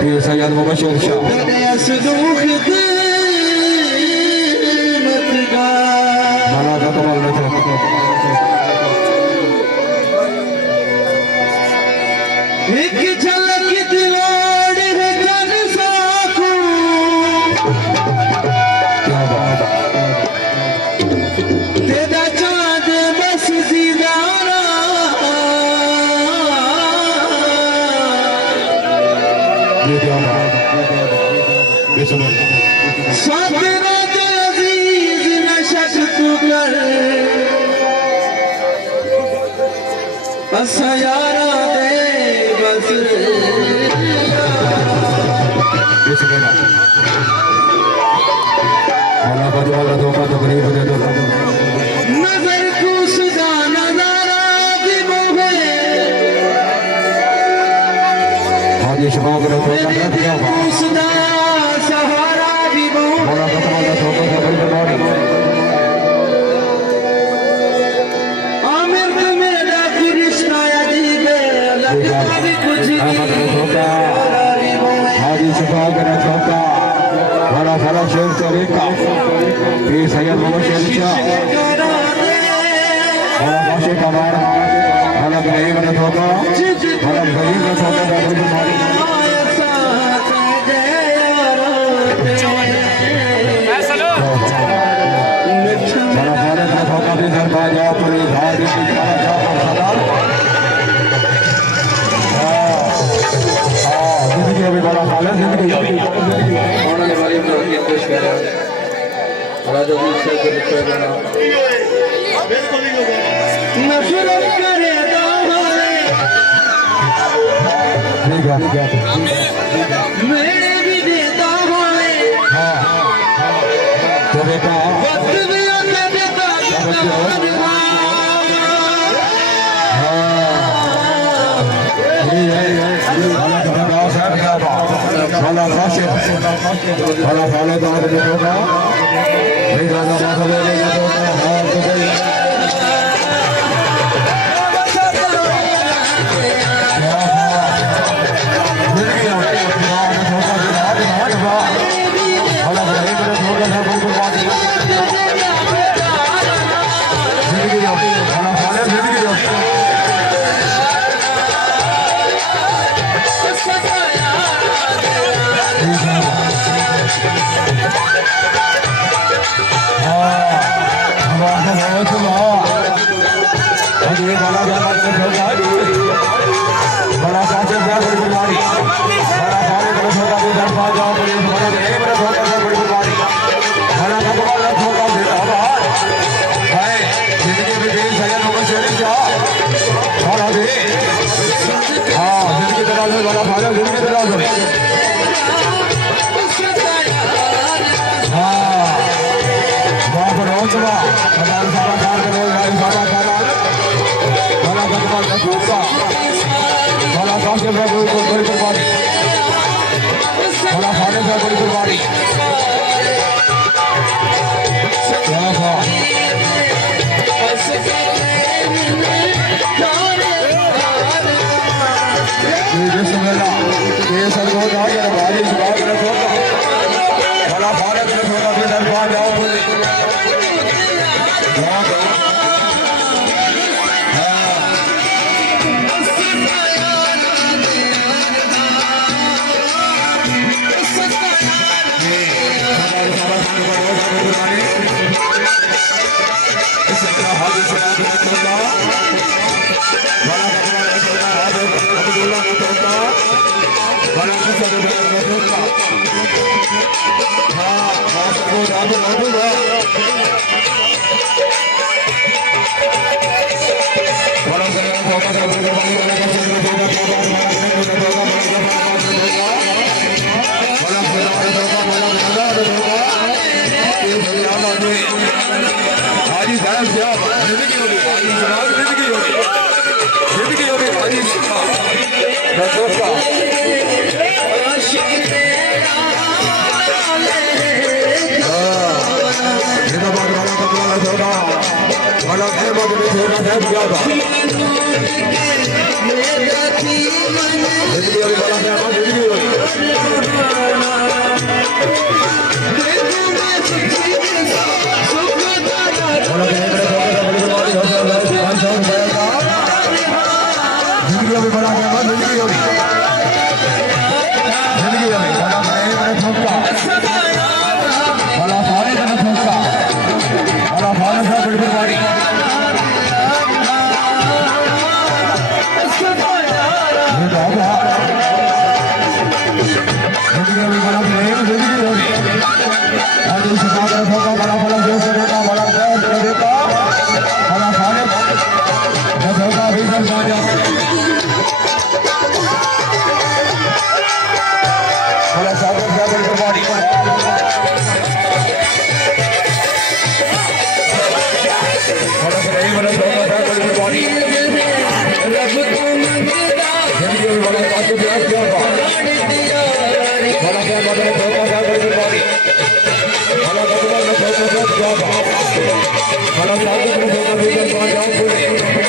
पीर सैयद मुबशर शाह माना का कमाल रखो एक झलक दिलोड़ है जन साखू क्या बात तेरा चांद बस दीदारा ये क्या बात ये सुनो सादरा जो अजीज नशक तू कर असा यारा दे बस ये सुनो माना का जो वाला धोखा तो गरीब दे दो नजर को सुधा नजारा भी मोहे हाजी शफा को धोखा कर दिया सुधा सहारा भी मोहे माना का कमाल धोखा तो गरीब दे आमिर तो मेरा कृष्णा अजीब लगता भी कुछ हाजी शफा को धोखा बड़ा सारा शेर तरीका पीर सैयद मुबशर शाह बड़ा बादशाह का मारा बड़ा गरीब ने धोखा बड़ा गरीब ने धोखा का गरीब मारी बड़ा भारत ने धोखा भी दरबार जाओ पूरी धारी की जाओ सदा जिंदगी अभी बड़ा हाल है जिंदगी होने वाली प्रोग्राम पेश कर रहा है राजा जी से को लिखा बना नफरत करे ठीक है मेरे भी देता है हाँ तो बेटा वक्त भी आता देता भला काशिफ भला भाले दाद में होगा भाई राजा माता ले होगा हार तो गई बड़ा काशिफ बड़ी बीमारी बड़ा भाले का धोखा भी दरपा जाओ बड़ी बड़ा एक धोखा से बड़ी बीमारी बड़ा भगवान का धोखा देता बाहर है जिंदगी में भी सैयद मुबशर शाह बड़ा दे हाँ जिंदगी दराज में बड़ा भाले जिंदगी दराज में हाँ वहाँ पर रोचवा हमारे सारा कार के रोज गाड़ी सारा खाना बड़ा भगवान का धोखा बड़ा काशिफ है बड़ी कुर्बानी बड़ा खाने से बड़ी कुर्बानी क्या बात ये समझला ये सब लोग आ गए बारिश बात में होगा बड़ा खाने में होगा भी दरबार जाओ बड़ा अहमद में छोटा साहब क्या था जिंदगी अभी बड़ा अहमद जिंदगी हुई बड़ा अहमद बड़ी बीमारी हो गया जिंदगी अभी बड़ा अहमद जिंदगी हुई जिंदगी अभी बड़ा अहमद छोटा बड़ा सारे का छोटा बड़ा फाना साहब बड़ी बीमारी Kalau